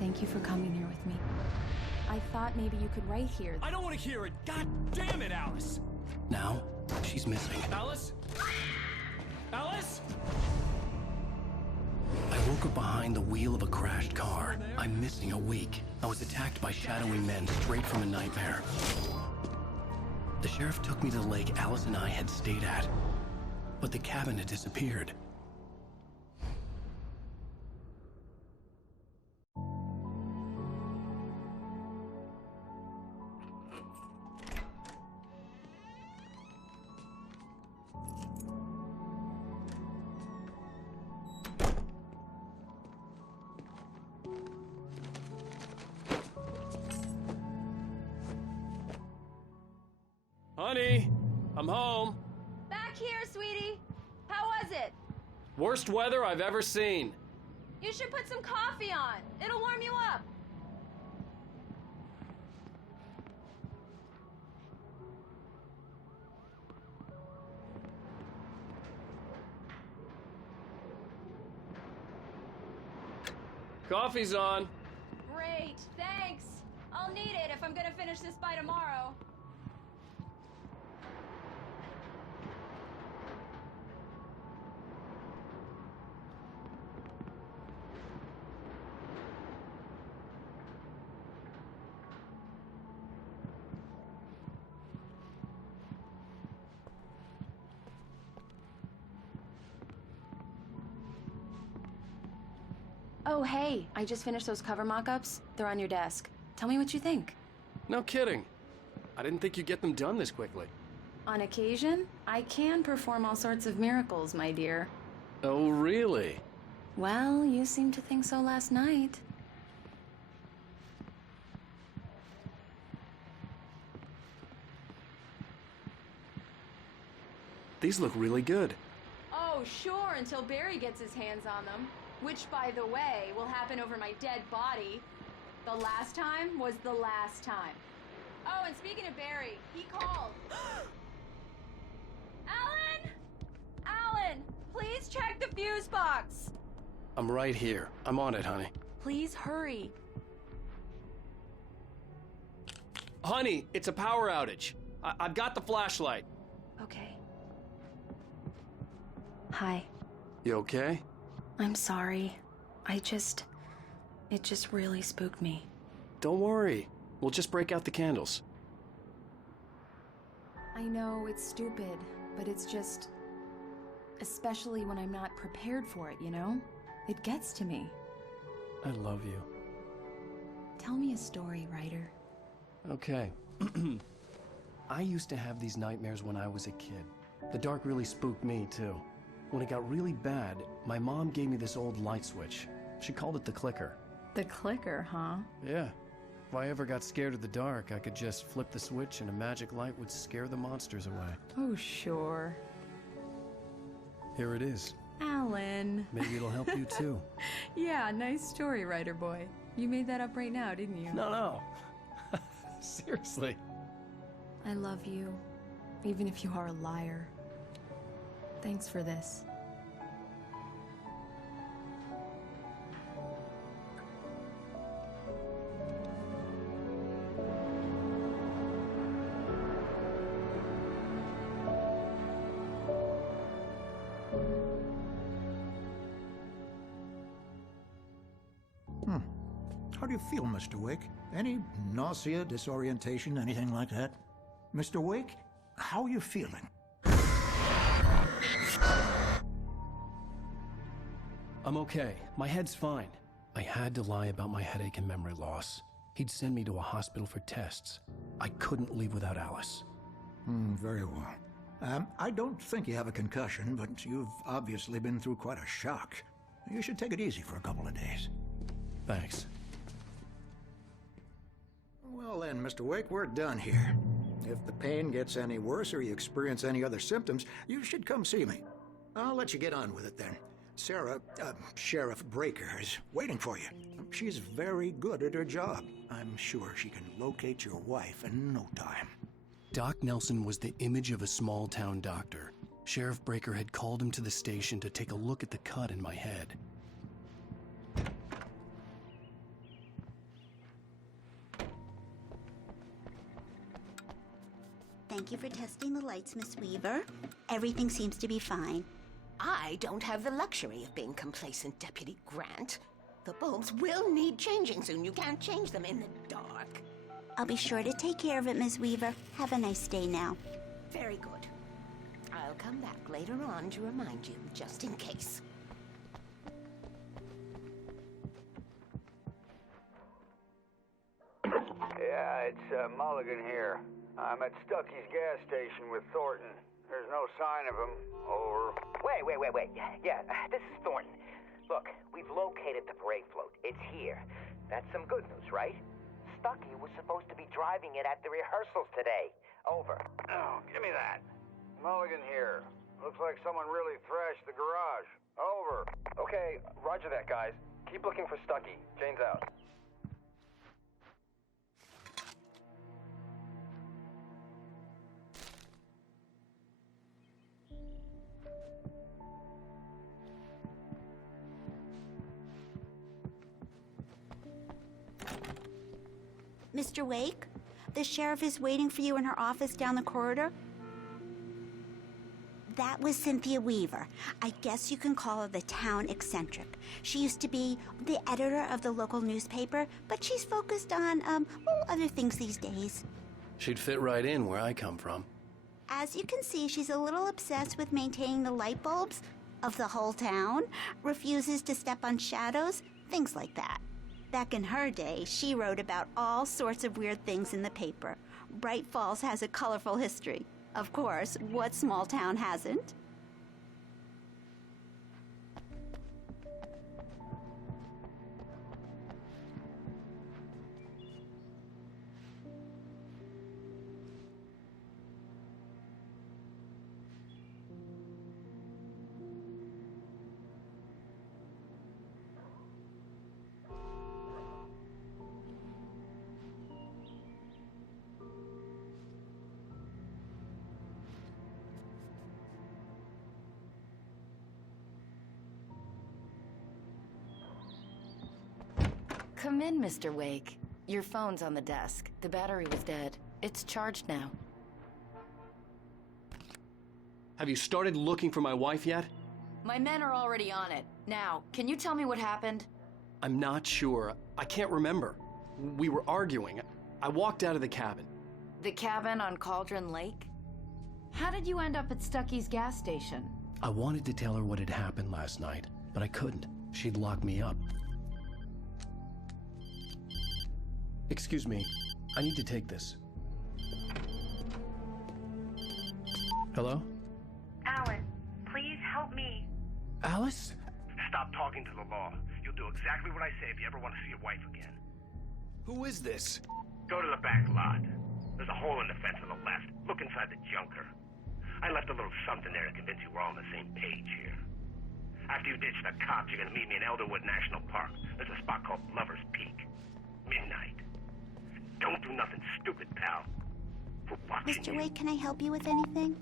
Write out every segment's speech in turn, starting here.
Thank you for coming here with me. I thought maybe you could write here. I don't want to hear it! God damn it, Alice! Now, she's missing. Alice? Alice? I woke up behind the wheel of a crashed car. I'm missing a week. I was attacked by shadowy men straight from a nightmare. The sheriff took me to the lake Alice and I had stayed at, but the cabin had disappeared. Honey, I'm home. Back here, sweetie. How was it? Worst weather I've ever seen. You should put some coffee on. It'll warm you up. Coffee's on. Great, thanks. I'll need it if I'm gonna finish this by tomorrow. Oh, hey, I just finished those cover mock-ups. They're on your desk. Tell me what you think. No kidding. I didn't think you'd get them done this quickly. On occasion, I can perform all sorts of miracles, my dear. Oh, really? Well, you seemed to think so last night. These look really good. Oh, sure, until Barry gets his hands on them. Which, by the way, will happen over my dead body. The last time was the last time. Oh, and speaking of Barry, he called. Alan! Alan, please check the fuse box. I'm right here. I'm on it, honey. Please hurry. Honey, it's a power outage. I've got the flashlight. Okay. Hi. You okay? I'm sorry. It just really spooked me. Don't worry. We'll just break out the candles. I know it's stupid, but it's just... especially when I'm not prepared for it, you know? It gets to me. I love you. Tell me a story, writer. Okay. I used to have these nightmares when I was a kid. The dark really spooked me, too. When it got really bad, my mom gave me this old light switch. She called it the clicker. The clicker, huh? Yeah. If I ever got scared of the dark, I could just flip the switch and a magic light would scare the monsters away. Oh, sure. Here it is. Alan. Maybe it'll help you too. Yeah, nice story, writer boy. You made that up right now, didn't you? No. Seriously. I love you, even if you are a liar. Thanks for this. How do you feel, Mr. Wake? Any nausea, disorientation, anything like that? Mr. Wake, how are you feeling? I'm okay. My head's fine. I had to lie about my headache and memory loss. He'd send me to a hospital for tests. I couldn't leave without Alice. Very well. I don't think you have a concussion, but you've obviously been through quite a shock. You should take it easy for a couple of days. Thanks. Well then, Mr. Wake, we're done here. If the pain gets any worse or you experience any other symptoms, you should come see me. I'll let you get on with it then. Sarah, Sheriff Breaker, is waiting for you. She's very good at her job. I'm sure she can locate your wife in no time. Doc Nelson was the image of a small-town doctor. Sheriff Breaker had called him to the station to take a look at the cut in my head. Thank you for testing the lights, Miss Weaver. Everything seems to be fine. I don't have the luxury of being complacent, Deputy Grant. The bulbs will need changing soon. You can't change them in the dark. I'll be sure to take care of it, Miss Weaver. Have a nice day now. Very good. I'll come back later on to remind you, just in case. Yeah, it's Mulligan here. I'm at Stucky's gas station with Thornton. There's no sign of him. Over. Wait. Yeah, this is Thornton. Look, we've located the brake float. It's here. That's some good news, right? Stucky was supposed to be driving it at the rehearsals today. Over. Oh, give me that. Mulligan here. Looks like someone really thrashed the garage. Over. Okay, roger that, guys. Keep looking for Stucky. Jane's out. Mr. Wake, the sheriff is waiting for you in her office down the corridor. That was Cynthia Weaver. I guess you can call her the town eccentric. She used to be the editor of the local newspaper, but she's focused on, other things these days. She'd fit right in where I come from. As you can see, she's a little obsessed with maintaining the light bulbs of the whole town, refuses to step on shadows, things like that. Back in her day, she wrote about all sorts of weird things in the paper. Bright Falls has a colorful history. Of course, what small town hasn't? Come in, Mr. Wake. Your phone's on the desk. The battery was dead. It's charged now. Have you started looking for my wife yet? My men are already on it. Now, can you tell me what happened? I'm not sure. I can't remember. We were arguing. I walked out of the cabin. The cabin on Cauldron Lake? How did you end up at Stucky's gas station? I wanted to tell her what had happened last night, but I couldn't. She'd lock me up. Excuse me, I need to take this. Hello? Alan, please help me. Alice? Stop talking to the law. You'll do exactly what I say if you ever want to see your wife again. Who is this? Go to the back lot. There's a hole in the fence on the left. Look inside the junker. I left a little something there to convince you we're all on the same page here. After you ditch the cops, you're gonna meet me in Elderwood National Park. There's a spot called Lover's Peak. Midnight. Don't do nothing stupid, pal. We're watching Mr. Wake, can I help you with anything?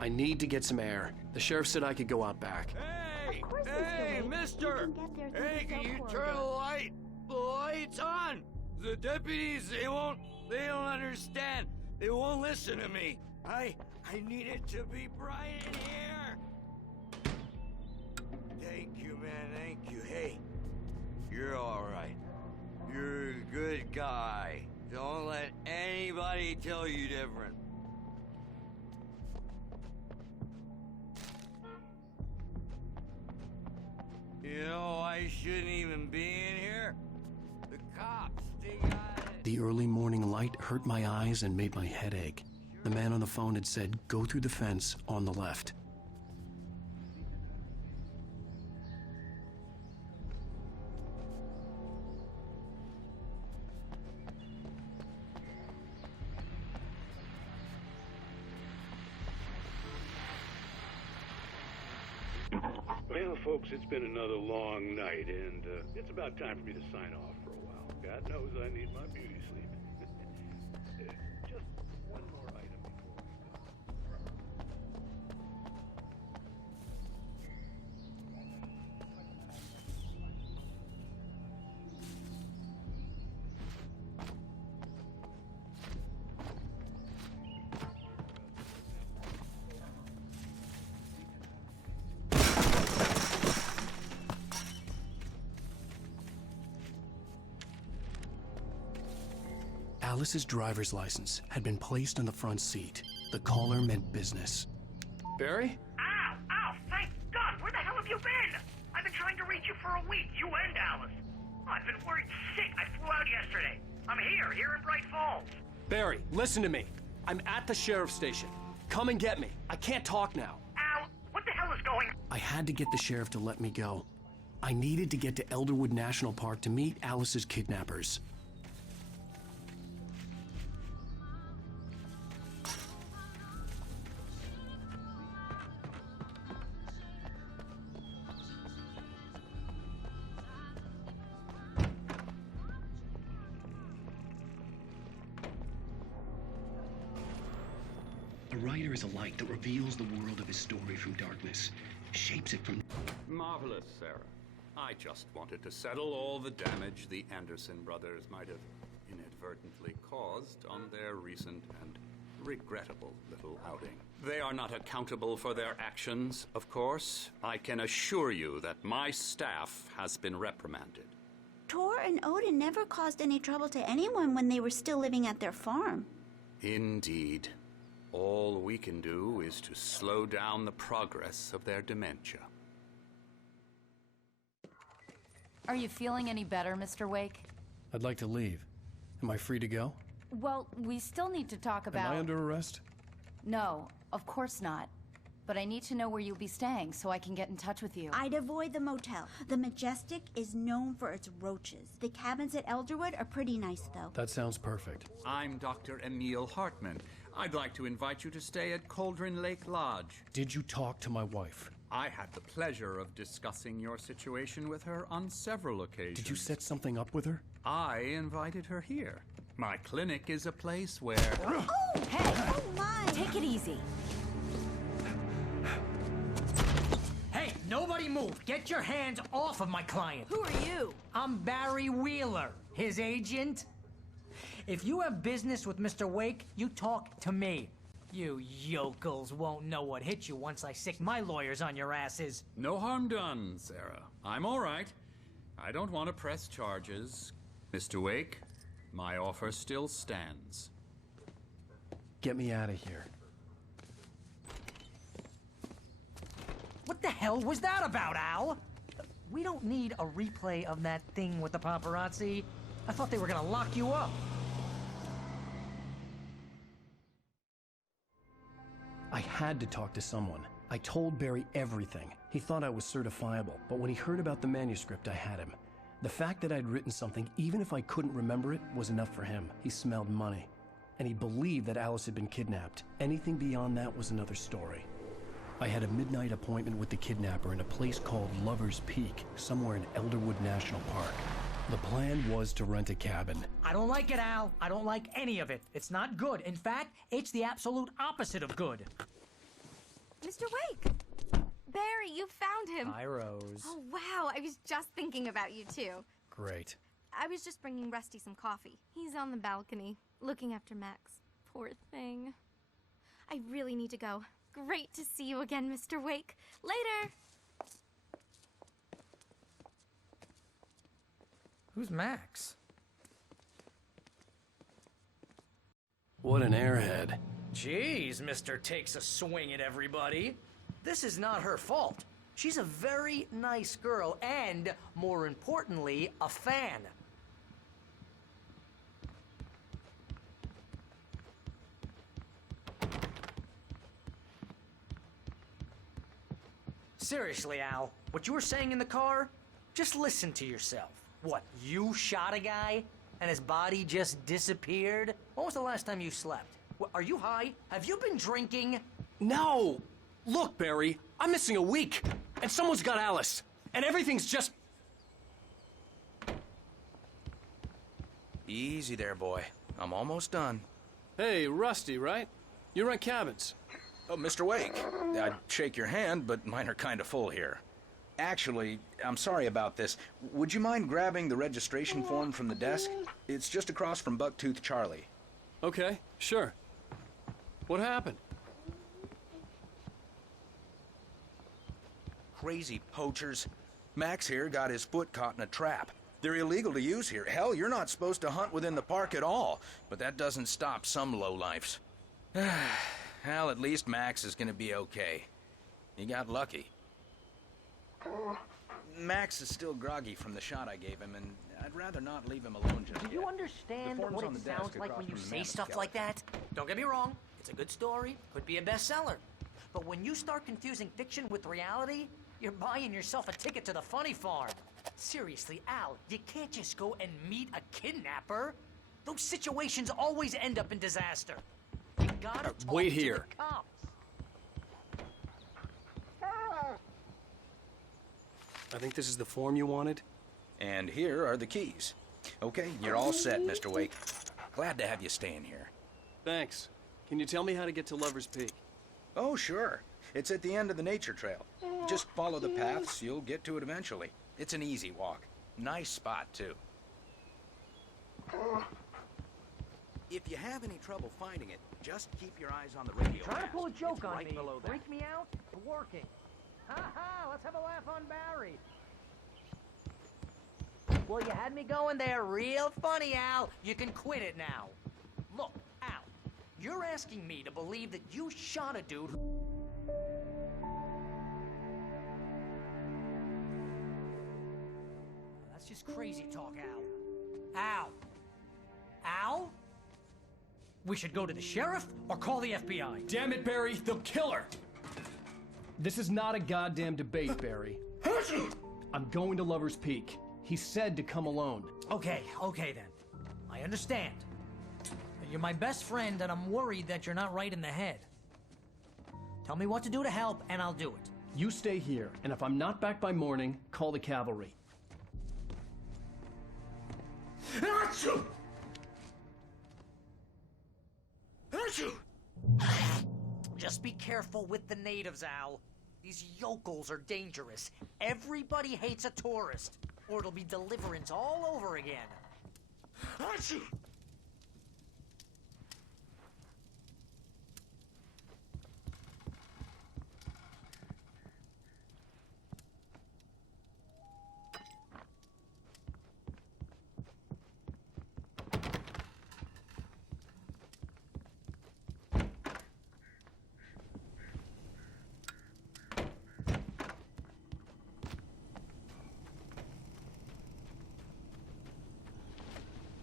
I need to get some air. The sheriff said I could go out back. Hey! Of course, Mr. Hey, Wake. mister! You can get there through Hey, the can you cell turn the corridor. light? The light's on! The deputies, they don't understand. They won't listen to me. I need it to be bright in here. Thank you, man, thank you. Hey, you're all right. You're a good guy. Don't let anybody tell you different. You know, I shouldn't even be in here. The cops, they got it. The early morning light hurt my eyes and made my head ache. The man on the phone had said, go through the fence on the left. Well, folks, it's been another long night, and it's about time for me to sign off for a while. God knows I need my beauty sleep. Just one more item before I go. Alice's driver's license had been placed on the front seat. The caller meant business. Barry? Ow! Ow! Thank God! Where the hell have you been? I've been trying to reach you for a week, you and Alice. Oh, I've been worried sick. I flew out yesterday. I'm here in Bright Falls. Barry, listen to me. I'm at the sheriff's station. Come and get me. I can't talk now. Al, what the hell is going on? I had to get the sheriff to let me go. I needed to get to Elderwood National Park to meet Alice's kidnappers. A writer is a light that reveals the world of his story from darkness, shapes it from... Marvelous, Sarah. I just wanted to settle all the damage the Anderson brothers might have inadvertently caused on their recent and regrettable little outing. They are not accountable for their actions, of course. I can assure you that my staff has been reprimanded. Tor and Odin never caused any trouble to anyone when they were still living at their farm. Indeed. All we can do is to slow down the progress of their dementia. Are you feeling any better, Mr. Wake? I'd like to leave. Am I free to go? Well, we still need to talk about... Am I under arrest? No, of course not. But I need to know where you'll be staying so I can get in touch with you. I'd avoid the motel. The Majestic is known for its roaches. The cabins at Elderwood are pretty nice, though. That sounds perfect. I'm Dr. Emil Hartman. I'd like to invite you to stay at Cauldron Lake Lodge. Did you talk to my wife? I had the pleasure of discussing your situation with her on several occasions. Did you set something up with her? I invited her here. My clinic is a place where... Oh! Hey! Oh, my! Take it easy. Hey, nobody move! Get your hands off of my client! Who are you? I'm Barry Wheeler, his agent. If you have business with Mr. Wake, you talk to me. You yokels won't know what hit you once I sick my lawyers on your asses. No harm done, Sarah. I'm all right. I don't want to press charges. Mr. Wake, my offer still stands. Get me out of here. What the hell was that about, Al? We don't need a replay of that thing with the paparazzi. I thought they were gonna lock you up. I had to talk to someone. I told Barry everything. He thought I was certifiable, but when he heard about the manuscript, I had him. The fact that I'd written something, even if I couldn't remember it, was enough for him. He smelled money. And he believed that Alice had been kidnapped. Anything beyond that was another story. I had a midnight appointment with the kidnapper in a place called Lover's Peak, somewhere in Elderwood National Park. The plan was to rent a cabin. I don't like it, Al. I don't like any of it. It's not good. In fact, it's the absolute opposite of good. Mr. Wake! Barry, you found him. Hi, Rose. Oh, wow. I was just thinking about you, too. Great. I was just bringing Rusty some coffee. He's on the balcony, looking after Max. Poor thing. I really need to go. Great to see you again, Mr. Wake. Later! Who's Max? What an airhead. Jeez, Mr. Takes a swing at everybody. This is not her fault. She's a very nice girl and, more importantly, a fan. Seriously, Al, what you were saying in the car? Just listen to yourself. What, you shot a guy and his body just disappeared? When was the last time you slept? What, are you high? Have you been drinking? No! Look, Barry, I'm missing a week, and someone's got Alice, and everything's just... Easy there, boy. I'm almost done. Hey, Rusty, right? You rent cabins. Oh, Mr. Wake. I'd shake your hand, but mine are kind of full here. Actually, I'm sorry about this. Would you mind grabbing the registration form from the desk? It's just across from Bucktooth Charlie. Okay, sure. What happened? Crazy poachers. Max here got his foot caught in a trap. They're illegal to use here. Hell, you're not supposed to hunt within the park at all. But that doesn't stop some lowlifes. Well, at least Max is gonna be okay. He got lucky. Max is still groggy from the shot I gave him, and I'd rather not leave him alone just yet. Do you understand what it sounds like when you say stuff like that? Don't get me wrong, it's a good story, could be a bestseller. But when you start confusing fiction with reality, you're buying yourself a ticket to the funny farm. Seriously, Al, you can't just go and meet a kidnapper. Those situations always end up in disaster. You gotta talk wait to here. the cops. I think this is the form you wanted. And here are the keys. Okay, you're all set, Mr. Wake. Glad to have you staying here. Thanks. Can you tell me how to get to Lover's Peak? Oh, sure. It's at the end of the nature trail. Just follow the paths, you'll get to it eventually. It's an easy walk. Nice spot, too. If you have any trouble finding it, just keep your eyes on the radio. Trying to pull a joke on right me. below that. Freak me out? Working. Ha ha, let's have a laugh on Barry. Well, you had me going there real funny, Al. You can quit it now. Look, Al, you're asking me to believe that you shot a dude who... That's just crazy talk, Al. Al? Al? We should go to the sheriff or call the FBI. Damn it, Barry, they'll kill her! This is not a goddamn debate, Barry. I'm going to Lover's Peak. He said to come alone. Okay then. I understand. You're my best friend, and I'm worried that you're not right in the head. Tell me what to do to help, and I'll do it. You stay here, and if I'm not back by morning, call the cavalry. Achoo! Achoo! Just be careful with the natives, Al. These yokels are dangerous. Everybody hates a tourist, or it'll be deliverance all over again. Achoo!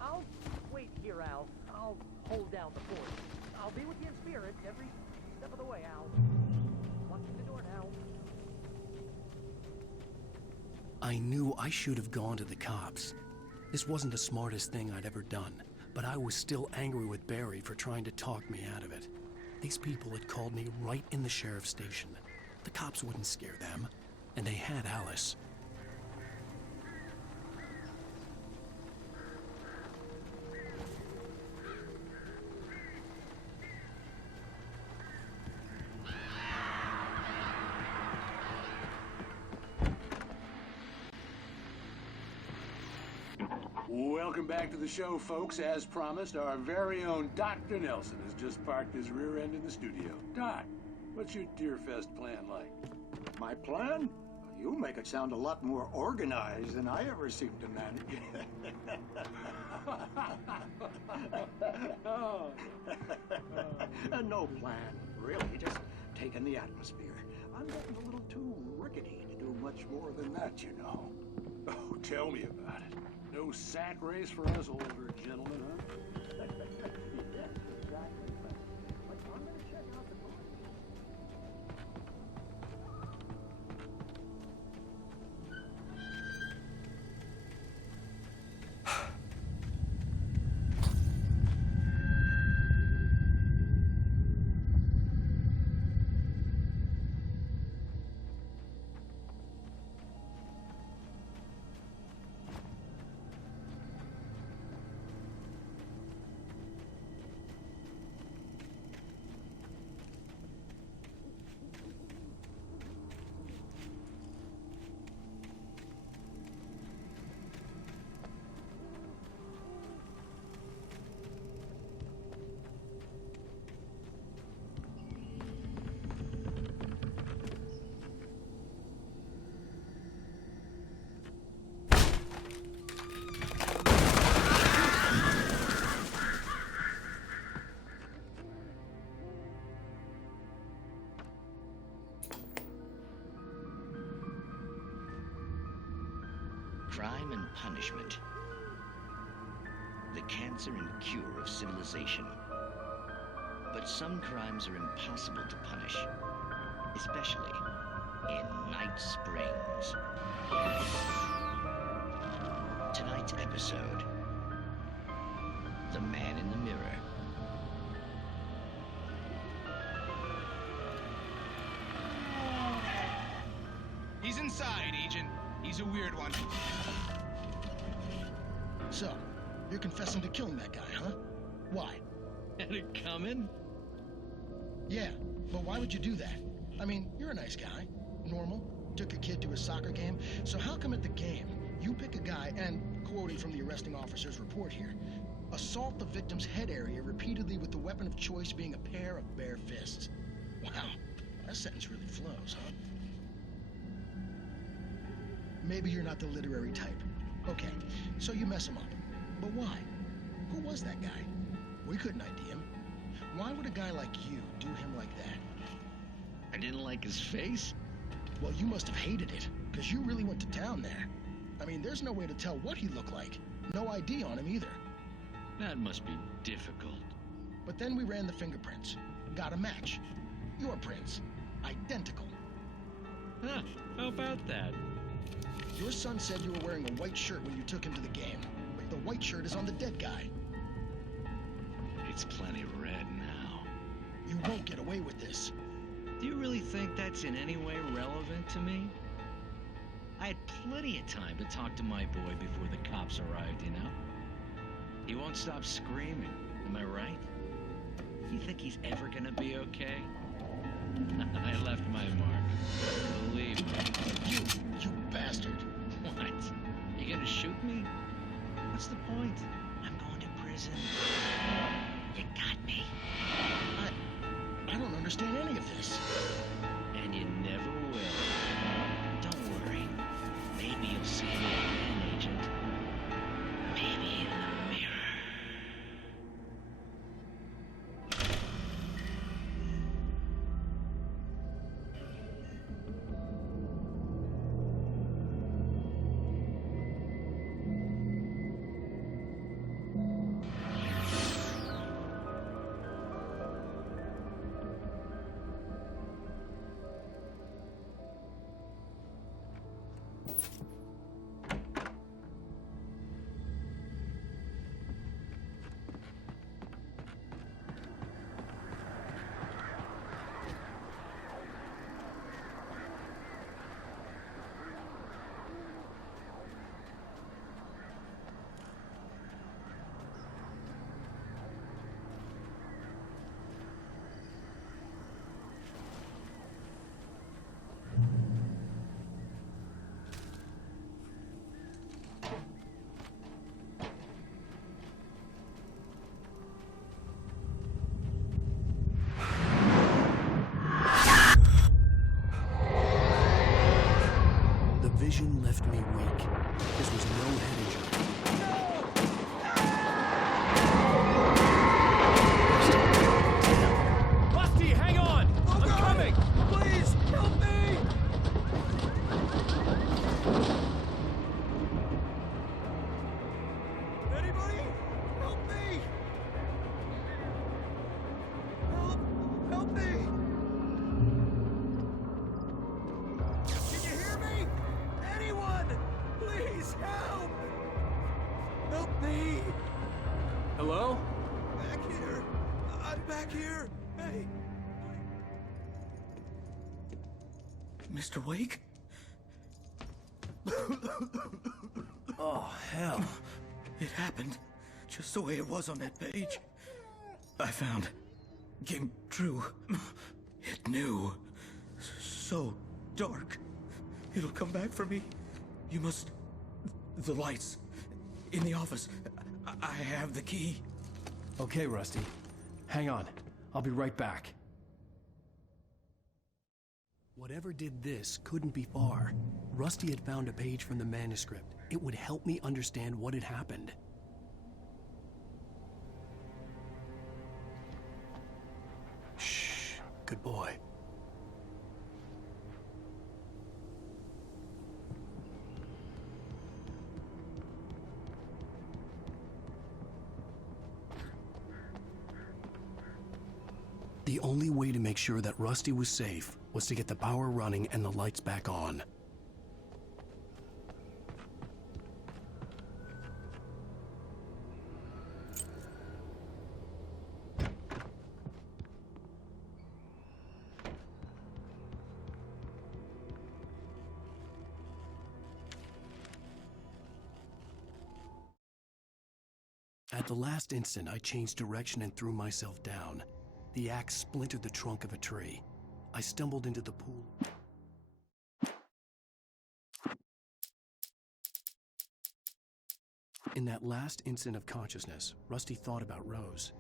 I'll wait here, Al. I'll hold down the fort. I'll be with you in spirit every step of the way, Al. Locking the door now. I knew I should have gone to the cops. This wasn't the smartest thing I'd ever done, but I was still angry with Barry for trying to talk me out of it. These people had called me right in the sheriff's station. The cops wouldn't scare them, and they had Alice. Welcome back to the show, folks. As promised, our very own Dr. Nelson has just parked his rear end in the studio. Doc, what's your Deerfest plan like? My plan? You make it sound a lot more organized than I ever seem to manage. No plan, really. Just taking the atmosphere. I'm getting a little too rickety to do much more than that, you know. Oh, tell me about it. No sack race for us older gentlemen, huh? Yes, exactly. But I'm gonna check out the book. punishment. The cancer and cure of civilization. But some crimes are impossible to punish, especially in Night Springs. Tonight's episode, The Man in the Mirror. He's inside, Agent. He's a weird one. So, you're confessing to killing that guy, huh? Why? Had it coming? Yeah, but why would you do that? I mean, you're a nice guy. Normal. Took your kid to a soccer game. So how come at the game, you pick a guy and, quoting from the arresting officer's report here, assault the victim's head area repeatedly with the weapon of choice being a pair of bare fists? Wow, that sentence really flows, huh? Maybe you're not the literary type. Okay, so you mess him up. But why? Who was that guy? We couldn't ID him. Why would a guy like you do him like that? I didn't like his face? Well, you must have hated it, because you really went to town there. I mean, there's no way to tell what he looked like. No ID on him either. That must be difficult. But then we ran the fingerprints. Got a match. Your prints. Identical. Huh, how about that? Your son said you were wearing a white shirt when you took him to the game. But the white shirt is on the dead guy. It's plenty red now. You won't get away with this. Do you really think that's in any way relevant to me? I had plenty of time to talk to my boy before the cops arrived, you know? He won't stop screaming, am I right? You think he's ever gonna be okay? I left my mark. Believe me. You bastard. What? You gonna shoot me? What's the point? I'm going to prison. You got me. I don't understand any of this. And you never will. Don't worry. Maybe you'll see me again, Agent. Maybe in the mirror. Vision left me weak. This was no head injury. Rusty, hang on! I'm coming! Please, help me! Anybody? Help me! Help me! Can you hear me? Anyone! Please help! Help me! Hello? Back here! I'm back here! Hey! Mr. Wake? Oh, hell. It happened just the way it was on that page. I found. Came true. It knew. So dark. It'll come back for me. You must... The lights. In the office. I have the key. Okay, Rusty. Hang on. I'll be right back. Whatever did this couldn't be far. Rusty had found a page from the manuscript. It would help me understand what had happened. Shh. Good boy. The only way to make sure that Rusty was safe was to get the power running and the lights back on. At the last instant, I changed direction and threw myself down. The axe splintered the trunk of a tree. I stumbled into the pool. In that last instant of consciousness, Rusty thought about Rose.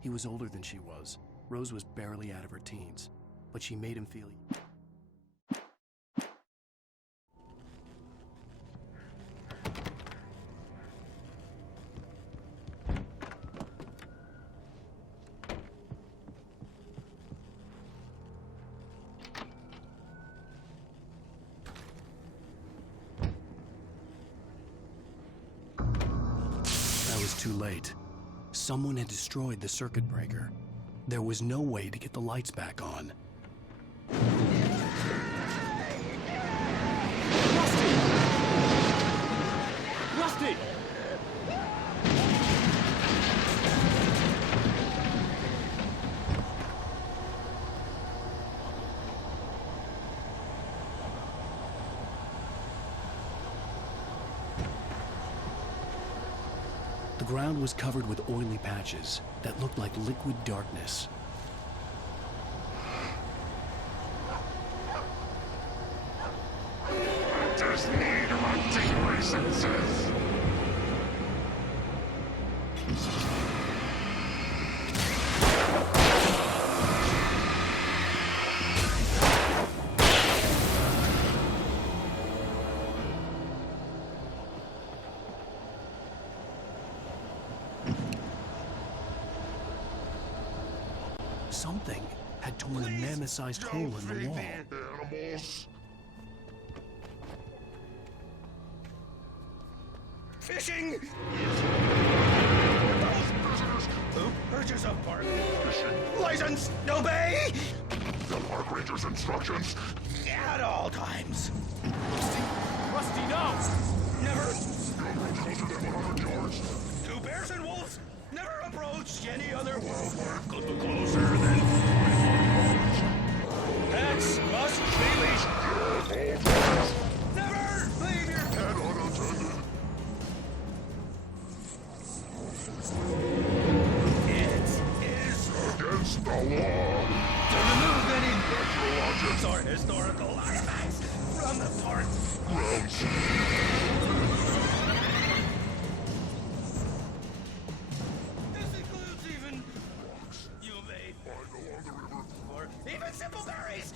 He was older than she was. Rose was barely out of her teens, but she made him feel... Too late. Someone had destroyed the circuit breaker. There was no way to get the lights back on. Rusty! The ground was covered with oily patches that looked like liquid darkness. There's need of hunting licenses. Something had torn a mammoth-sized hole in the wall. Animals. Fishing! Who purchase a park? Fishing. License! Obey! The park ranger's instructions. At all times. Rusty, no! Never. Closer than 100 yards. Two bears and wolves. Never approach any other wildlife. Closer than. Pets must be leashed. Never leave your pet unattended. It is against the law to remove any natural objects or historical artifacts from the park grounds. Even simple berries!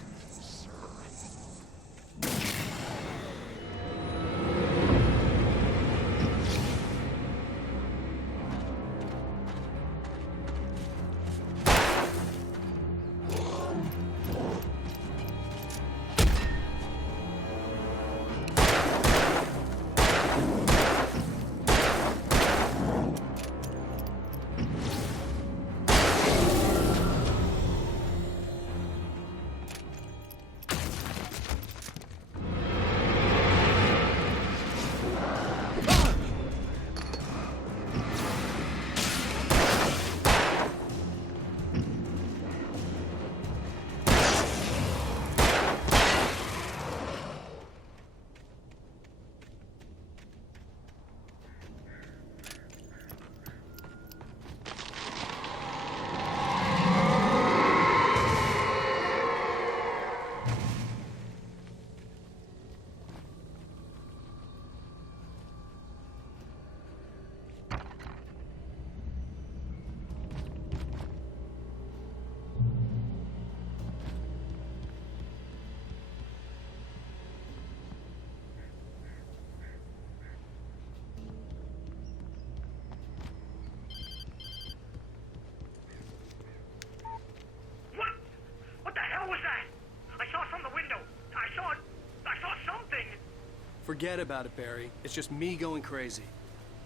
Forget about it, Barry. It's just me going crazy.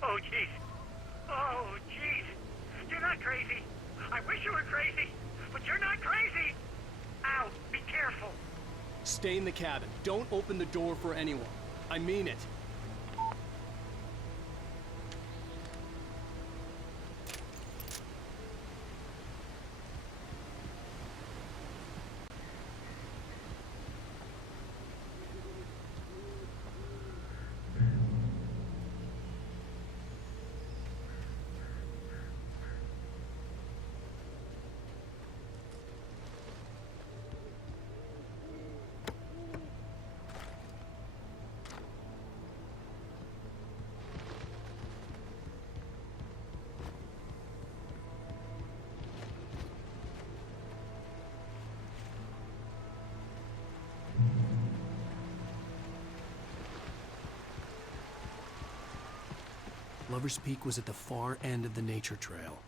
Oh, jeez. Oh, jeez. You're not crazy. I wish you were crazy, but you're not crazy. Stay in the cabin. Don't open the door for anyone. I mean it. Lover's Peak was at the far end of the nature trail.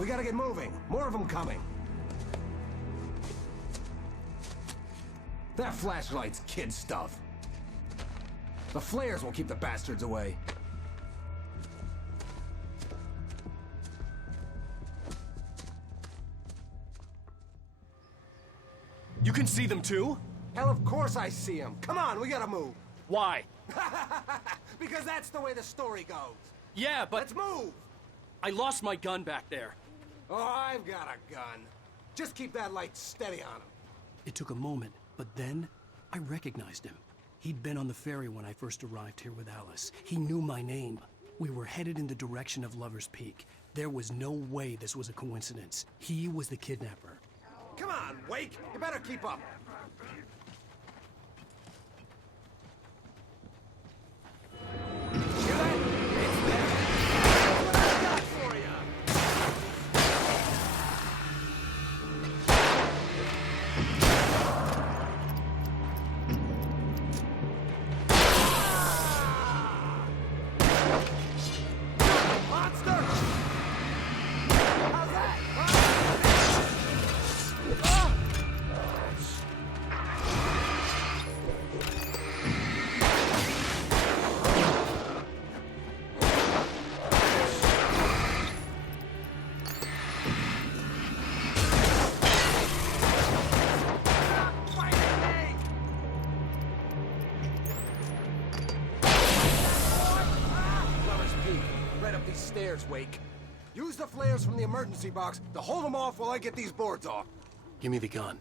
We gotta get moving. More of them coming. That flashlight's kid stuff. The flares will keep the bastards away. You can see them too? Hell, of course I see them. Come on, we gotta move. Why? Because that's the way the story goes. Yeah, but... Let's move! I lost my gun back there. Oh, I've got a gun. Just keep that light steady on him. It took a moment, but then I recognized him. He'd been on the ferry when I first arrived here with Alice. He knew my name. We were headed in the direction of Lover's Peak. There was no way this was a coincidence. He was the kidnapper. Come on, Wake! You better keep up. Hear that? It's there. That's what I got for you. Monster! How's that? Stairs, Wake. Use the flares from the emergency box to hold them off while I get these boards off. Give me the gun.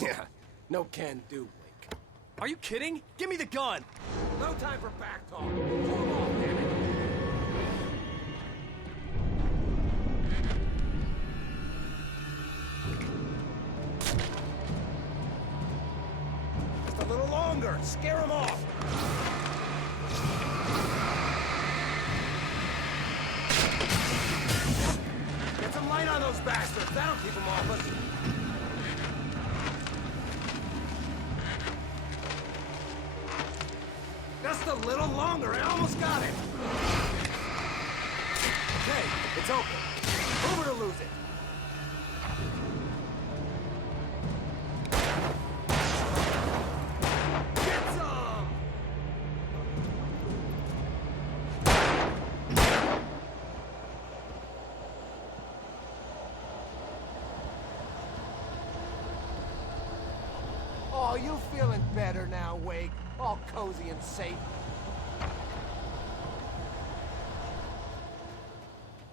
Yeah, no can do, Wake. Are you kidding? Give me the gun! No time for back talk. Pull them off, damn it. Just a little longer. Scare them off. Get some light on those bastards. That'll keep them off us. Just a little longer. I almost got it. Okay, it's open. Move it or lose it. Get some! Oh, you feeling better now, Wake? All cozy and safe.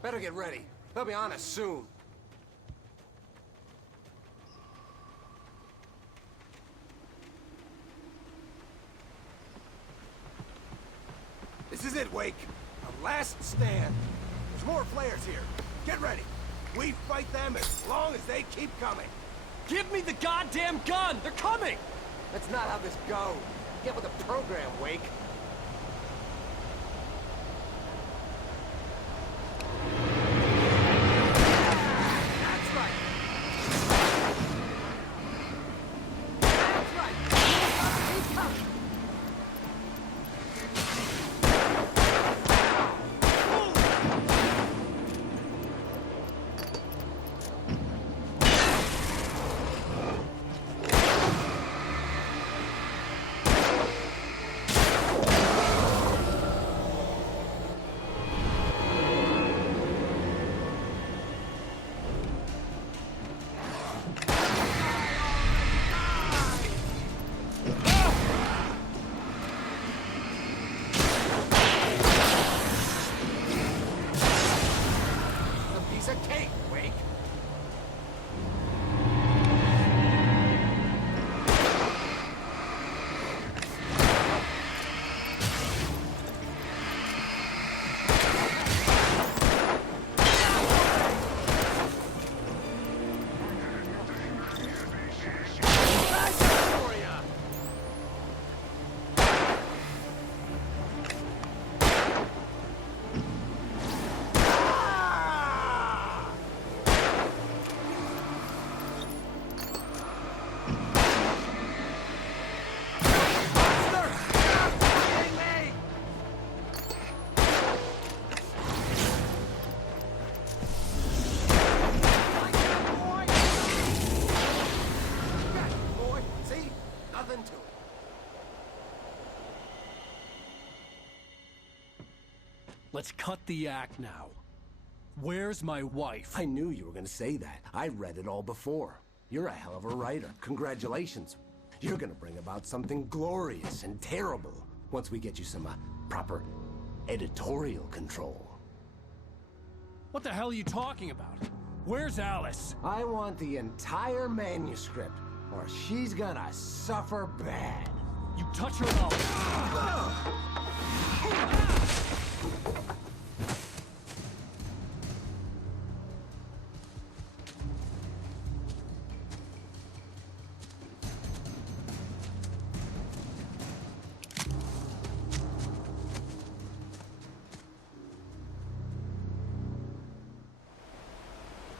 Better get ready. They'll be on us soon. This is it, Wake. Our last stand. There's more flares here. Get ready. We fight them as long as they keep coming. Give me the goddamn gun! They're coming! That's not how this goes. Get with the program, Wake. That's right. That's right. Keep coming. nothing to it. Let's cut the act now. Where's my wife? I knew you were gonna say that. I read it all before. You're a hell of a writer. Congratulations. You're gonna bring about something glorious and terrible once we get you some proper editorial control. What the hell are you talking about? Where's Alice? I want the entire manuscript, or she's gonna suffer bad. You touch her up.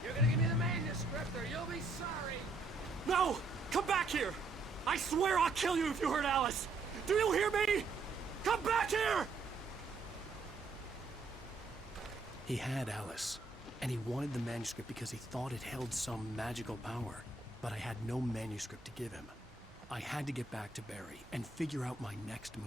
You're gonna give me the manuscript or you'll be sorry. No! Come back here! I swear I'll kill you if you hurt Alice! Do you hear me? Come back here! He had Alice, and he wanted the manuscript because he thought it held some magical power. But I had no manuscript to give him. I had to get back to Barry and figure out my next move.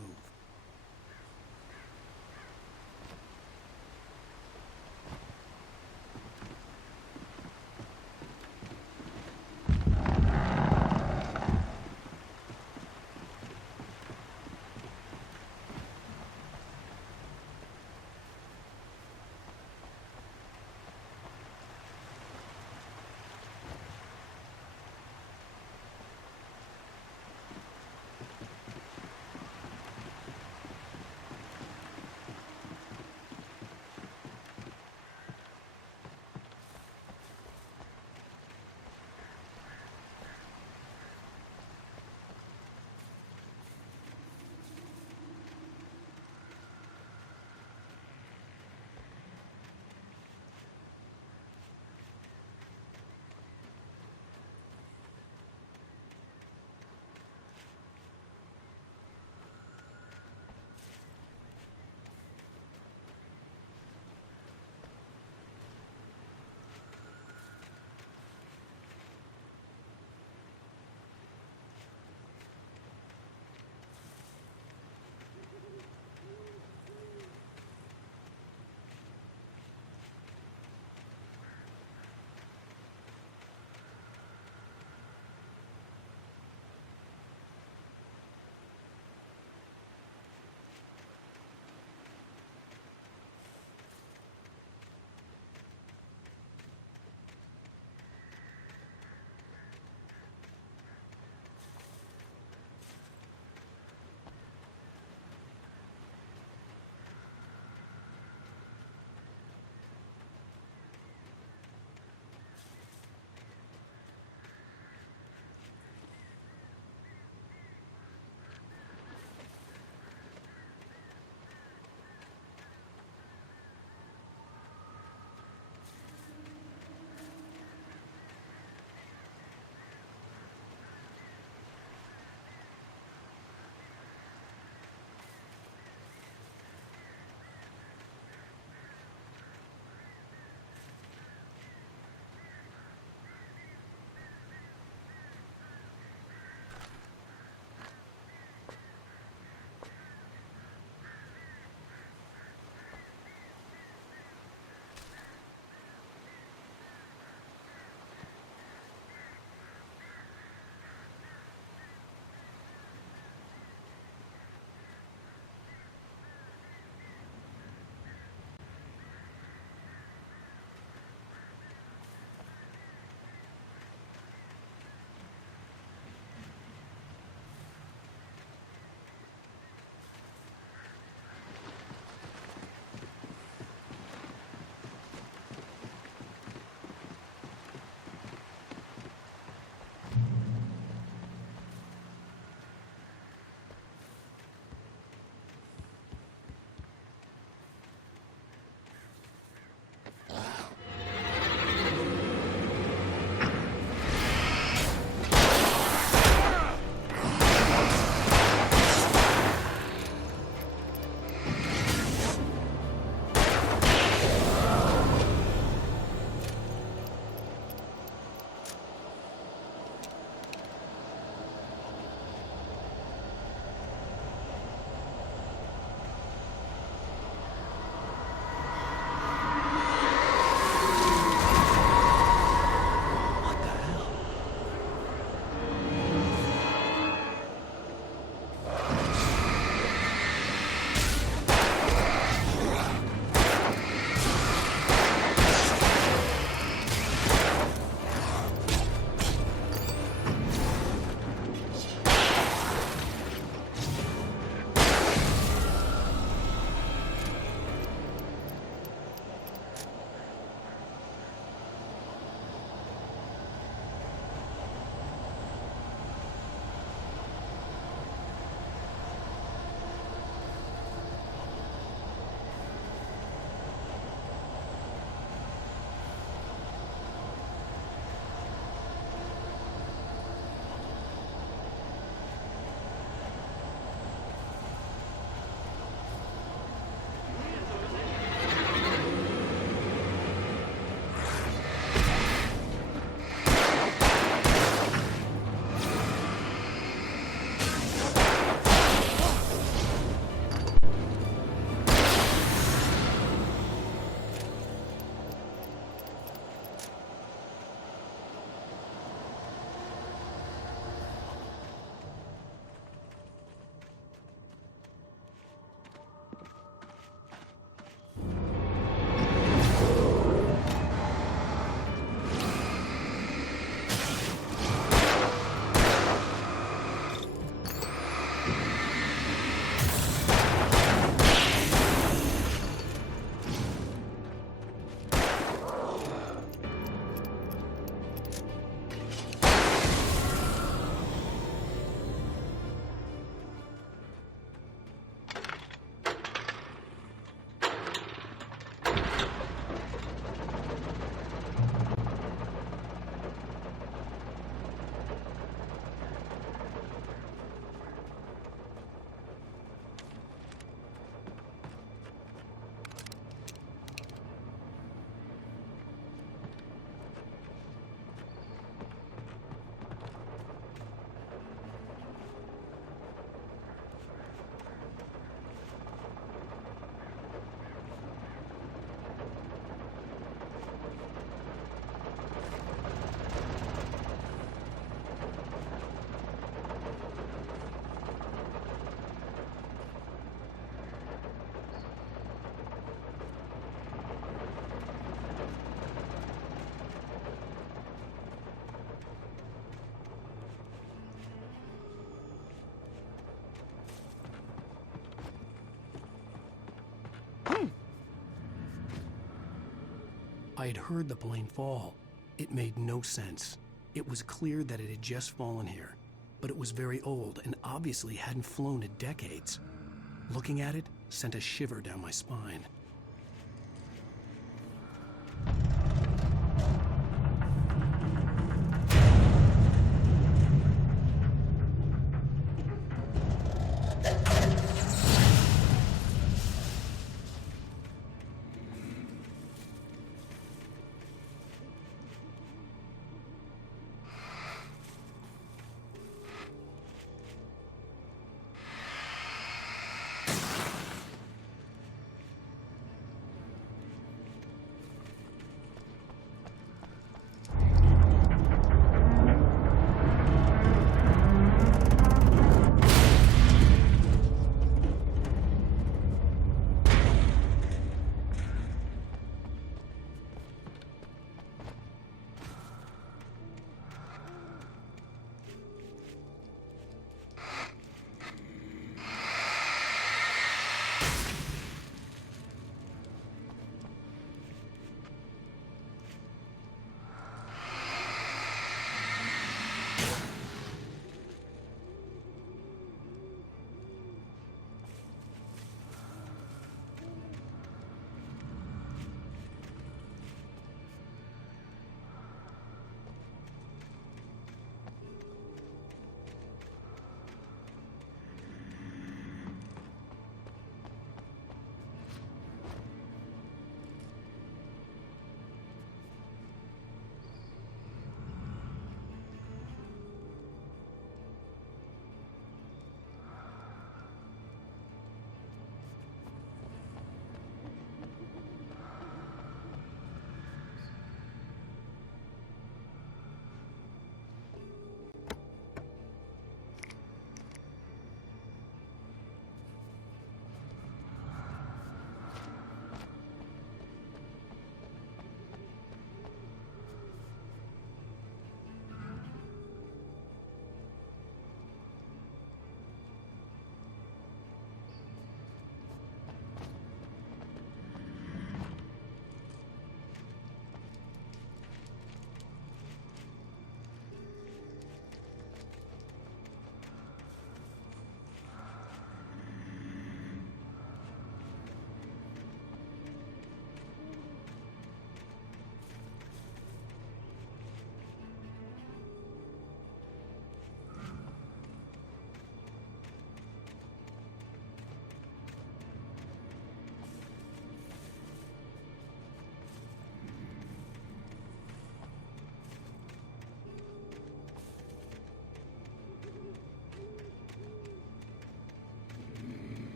I had heard the plane fall. It made no sense. It was clear that it had just fallen here, but it was very old and obviously hadn't flown in decades. Looking at it sent a shiver down my spine.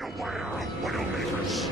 Beware of Widowmakers.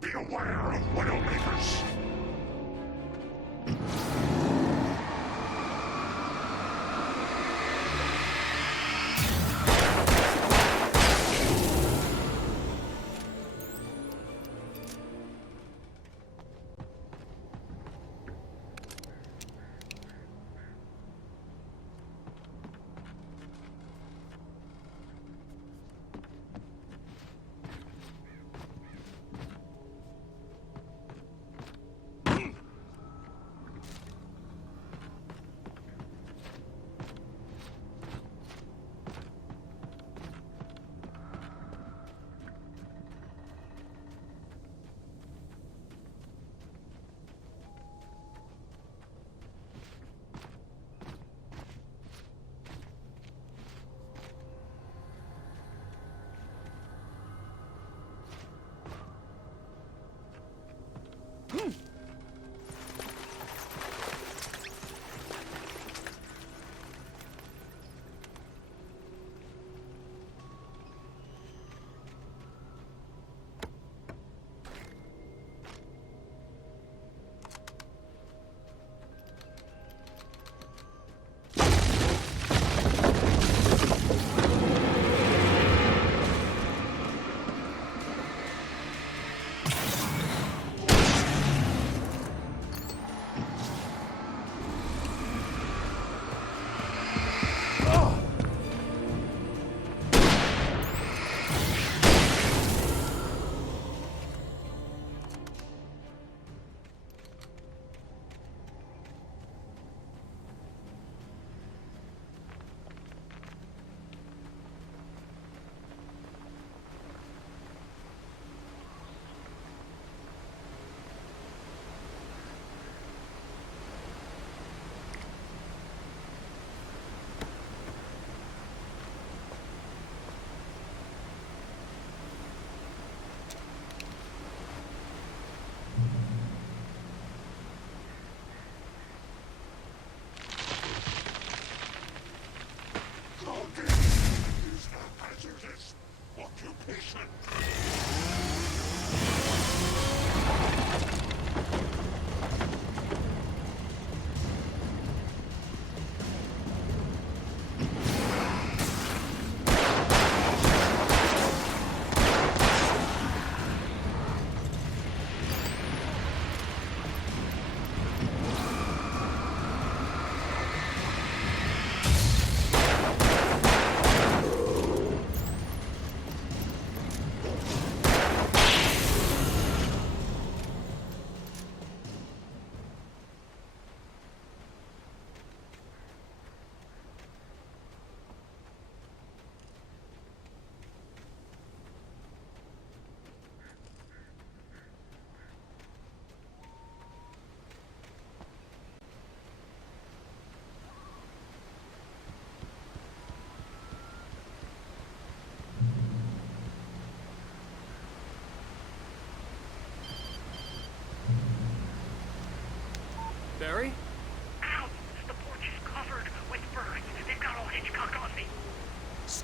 Beware of Widowmakers.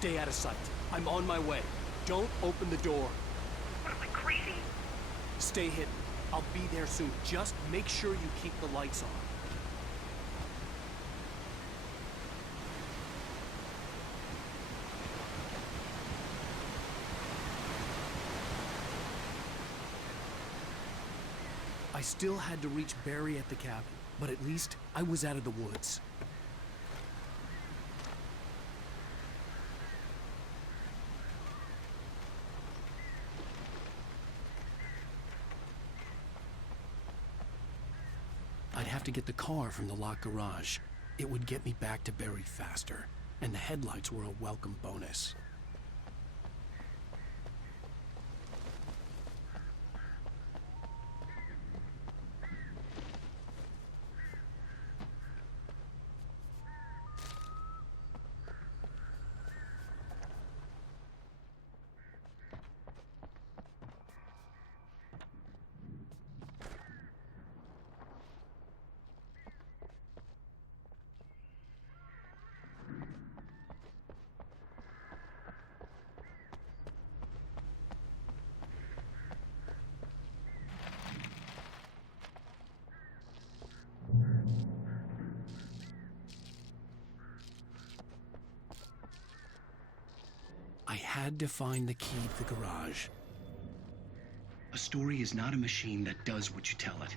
Stay out of sight. I'm on my way. Don't open the door. What am I, crazy? Stay hidden. I'll be there soon. Just make sure you keep the lights on. I still had to reach Barry at the cabin, but at least I was out of the woods. I'd have to get the car from the locked garage. It would get me back to Barry faster, and the headlights were a welcome bonus. I had to find the key to the garage. A story is not a machine that does what you tell it.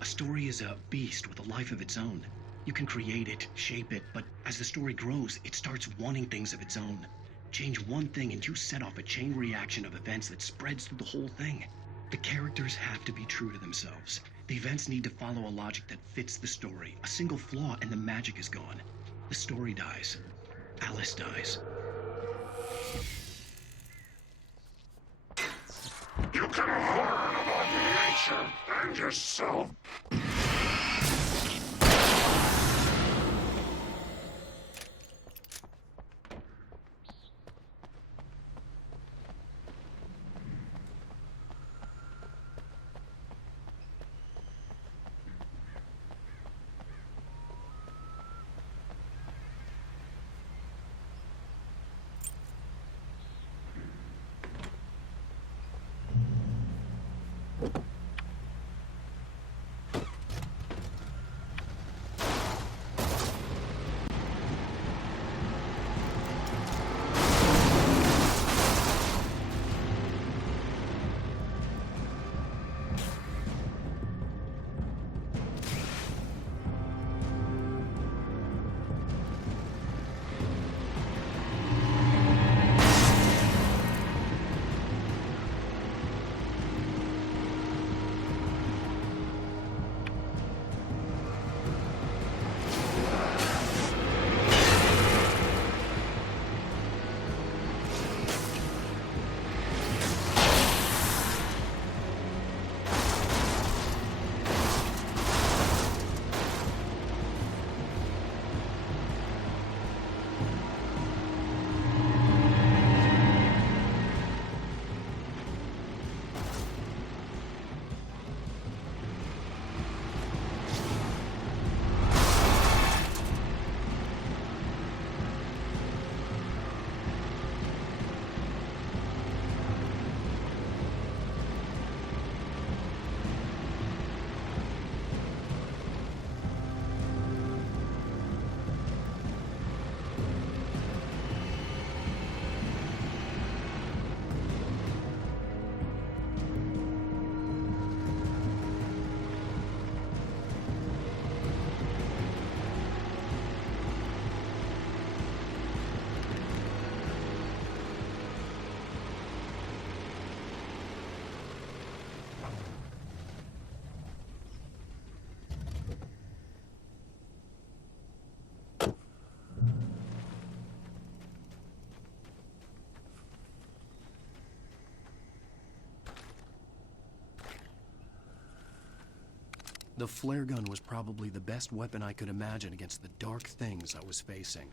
A story is a beast with a life of its own. You can create it, shape it, but as the story grows, it starts wanting things of its own. Change one thing and you set off a chain reaction of events that spreads through the whole thing. The characters have to be true to themselves. The events need to follow a logic that fits the story. A single flaw and the magic is gone. The story dies. Alice dies. You can learn about nature and yourself. The flare gun was probably the best weapon I could imagine against the dark things I was facing.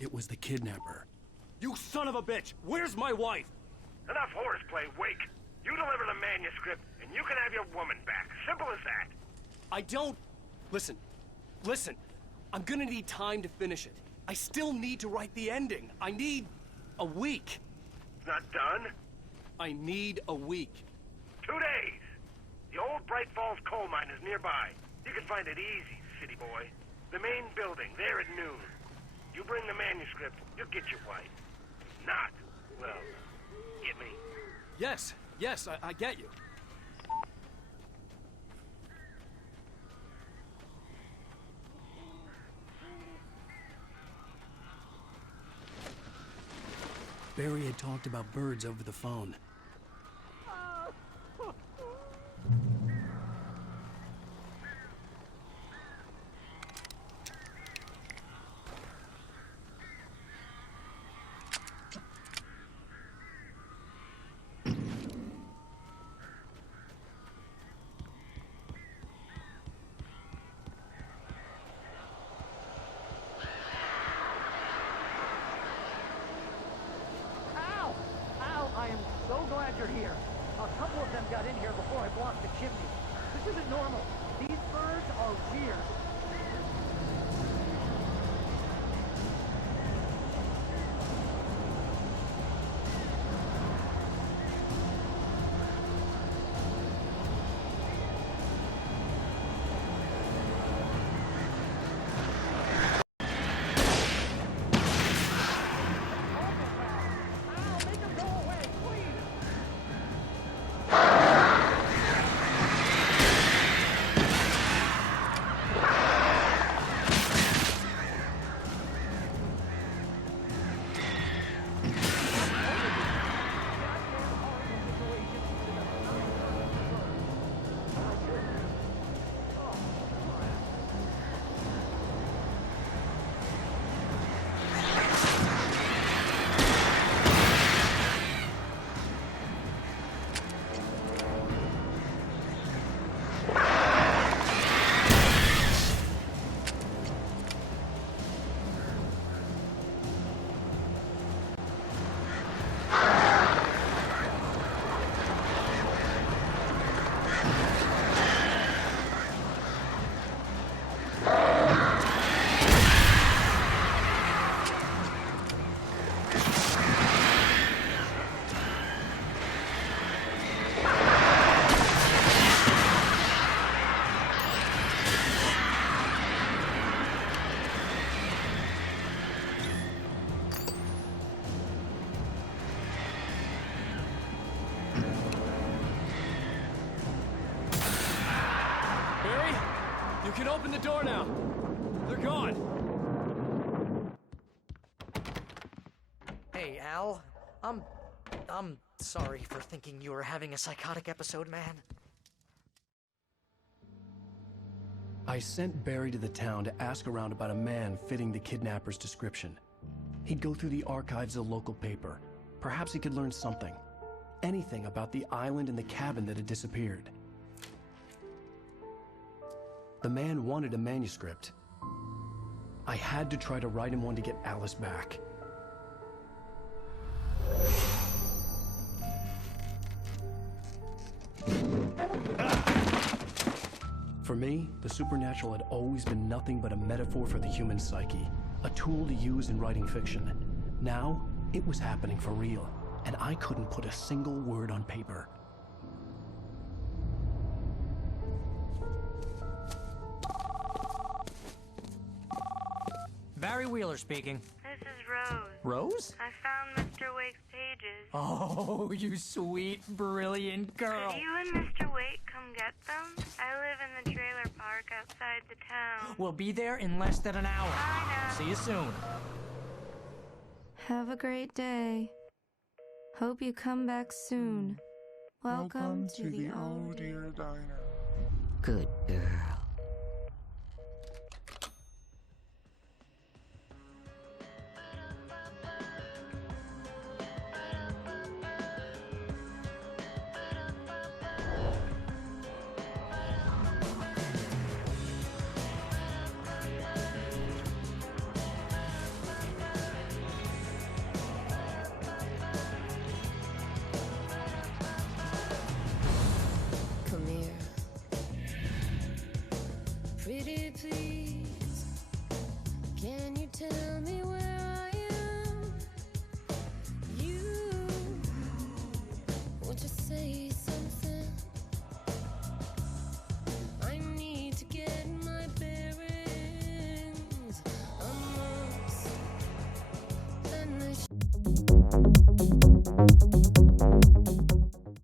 It was the kidnapper. You son of a bitch! Where's my wife? Enough horseplay, Wake. You deliver the manuscript, and you can have your woman back. Simple as that. I don't... Listen. I'm gonna need time to finish it. I still need to write the ending. I need a week. It's not done? I need a week. 2 days. The old Bright Falls coal mine is nearby. You can find it easy, city boy. The main building, there at noon. You bring the manuscript, you'll get your wife. If not, well, get me. Yes, I get you. Barry had talked about birds over the phone. I am so glad you're here. A couple of them got in here before I blocked the chimney. This isn't normal. These birds are weird. You can open the door now. They're gone. Hey, Al. I'm sorry for thinking you were having a psychotic episode, man. I sent Barry to the town to ask around about a man fitting the kidnapper's description. He'd go through the archives of the local paper. Perhaps he could learn something. Anything about the island and the cabin that had disappeared. The man wanted a manuscript. I had to try to write him one to get Alice back. For me, the supernatural had always been nothing but a metaphor for the human psyche, a tool to use in writing fiction. Now, it was happening for real, and I couldn't put a single word on paper. Barry Wheeler speaking. This is Rose. Rose? I found Mr. Wake's pages. Oh, you sweet, brilliant girl. Could you and Mr. Wake come get them? I live in the trailer park outside the town. We'll be there in less than an hour. Bye now. See you soon. Have a great day. Hope you come back soon. Welcome to the Old Dear Diner. Good girl.